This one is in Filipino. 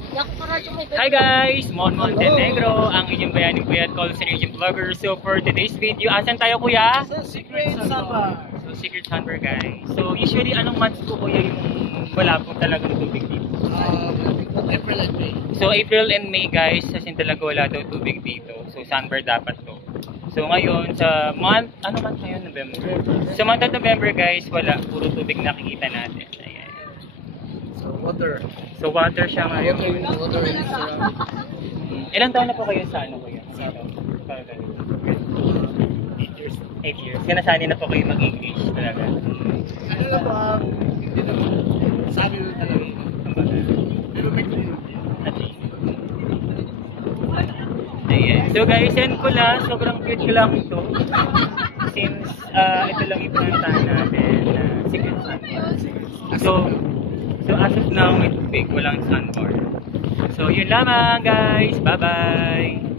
Hi guys! Mon Montenegro, ang inyong bayaning kuya at call Region Vlogger. So for today's video, asan tayo kuya? Sa Secret Sandbar. So Secret Sandbar guys. So usually anong months po kuya yung wala po talaga ng tubig dito? April and May. So April and May guys, kasi talaga wala daw tubig dito. So sandbar dapat to. So ngayon sa month, ano month ngayon? November. Sa month of November guys, wala. Puro tubig nakikita natin. Ayan. Water. So water siya ngayon. Water is Ilang taon na po kayo sa ano kuya? Dito? 8 years. 8 years. Sinasanay na po kayo mag-English talaga. Ano na ba, hindi naman sabi mo talaga yun. Pero may At least. Ayan. So guys, yan ko lang. Sobrang cute ko lang ito. Since ito lang ipinantahan natin na Secret Sandbar. So as of now, may tubig. Walang sandbar. So yun lamang guys. Bye-bye!